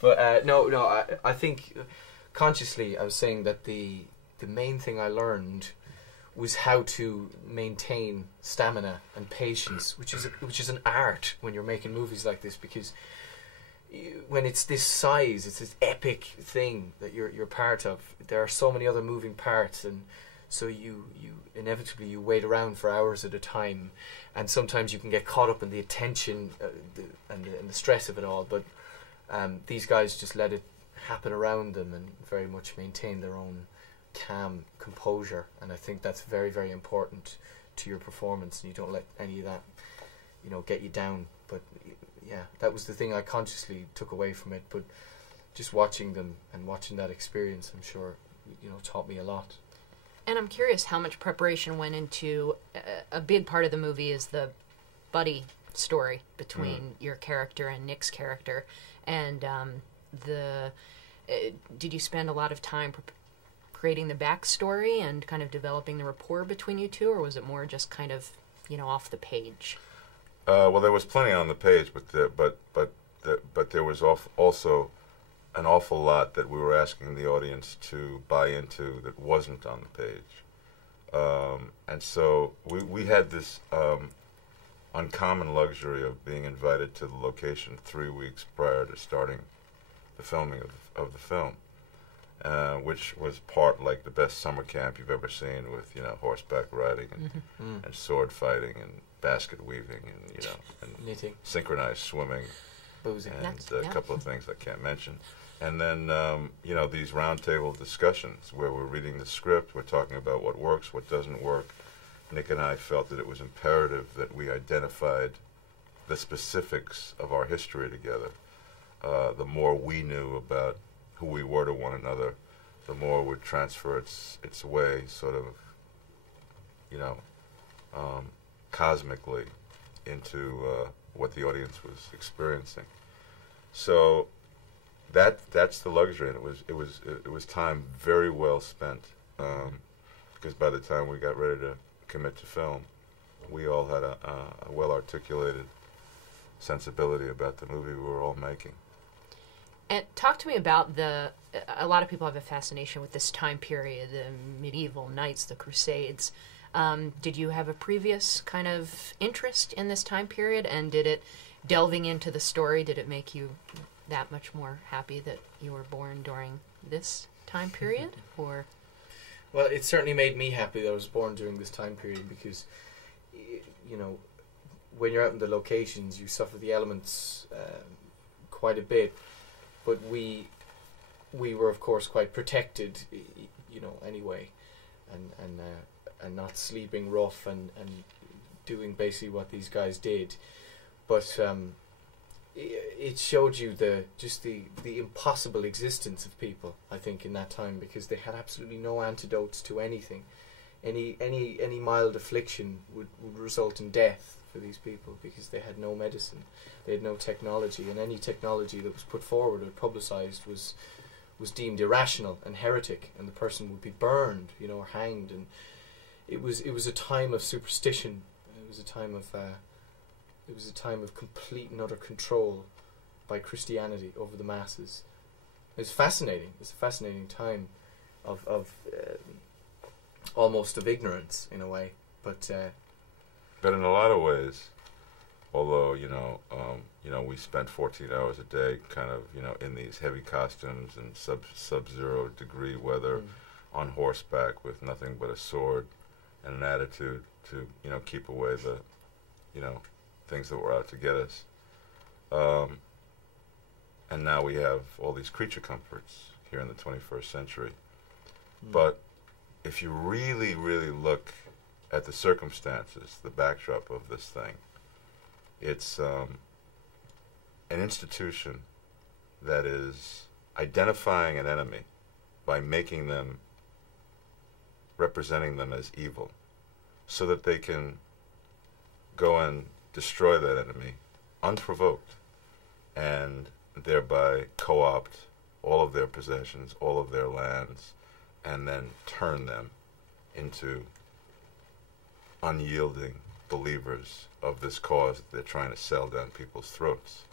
But no, I think consciously I was saying that the main thing I learned was how to maintain stamina and patience, which is an art when you're making movies like this, because when it's this size, it's this epic thing that you're part of. There are so many other moving parts, and so you inevitably you wait around for hours at a time, and sometimes you can get caught up in the attention and the stress of it all. But these guys just let it happen around them and very much maintain their own calm composure, and I think that's very, very important to your performance, and you don't let any of that get you down. But yeah, that was the thing I consciously took away from it. But just watching them and watching that experience, I'm sure taught me a lot. And I'm curious how much preparation went into a big part of the movie is the buddy story between your character and Nic's character, and did you spend a lot of time creating the backstory and kind of developing the rapport between you two, or was it more just kind of off the page? Well, there was plenty on the page, but there was also an awful lot that we were asking the audience to buy into that wasn't on the page, and so we had this uncommon luxury of being invited to the location 3 weeks prior to starting the filming of the film. Which was part like the best summer camp you've ever seen, with horseback riding and sword fighting and basket weaving and and knitting, synchronized swimming, boozing, and a couple of things I can't mention. And then these roundtable discussions where we're reading the script, we're talking about what works, what doesn't work. Nic and I felt that it was imperative that we identified the specifics of our history together. The more we knew about who we were to one another, the more would transfer its way, sort of, cosmically into what the audience was experiencing. So that's the luxury, and it was time very well spent, because by the time we got ready to commit to film, we all had a well articulated sensibility about the movie we were all making. And talk to me about a lot of people have a fascination with this time period, the medieval knights, the Crusades. Did you have a previous kind of interest in this time period, and delving into the story, did it make you that much more happy that you were born during this time period? Or? Well, it certainly made me happy that I was born during this time period, because, when you're out in the locations, you suffer the elements quite a bit. But we were, of course, quite protected, anyway, and not sleeping rough and doing basically what these guys did. But it showed you the impossible existence of people, I think, in that time, because they had absolutely no antidotes to anything. Any mild affliction would result in death for these people, because they had no medicine, they had no technology, and any technology that was put forward or publicized was deemed irrational and heretic, and the person would be burned, or hanged. And it was a time of superstition. It was a time of complete and utter control by Christianity over the masses. It's fascinating. It's a fascinating time of almost of ignorance in a way, but in a lot of ways, although we spent 14 hours a day, kind of in these heavy costumes and sub-zero degree weather, on horseback with nothing but a sword and an attitude to keep away the things that were out to get us. And now we have all these creature comforts here in the 21st century. But if you really, really look at the circumstances, the backdrop of this thing, it's an institution that is identifying an enemy by representing them as evil, so that they can go and destroy that enemy unprovoked, and thereby co-opt all of their possessions, all of their lands, and then turn them into unyielding believers of this cause that they're trying to sell down people's throats.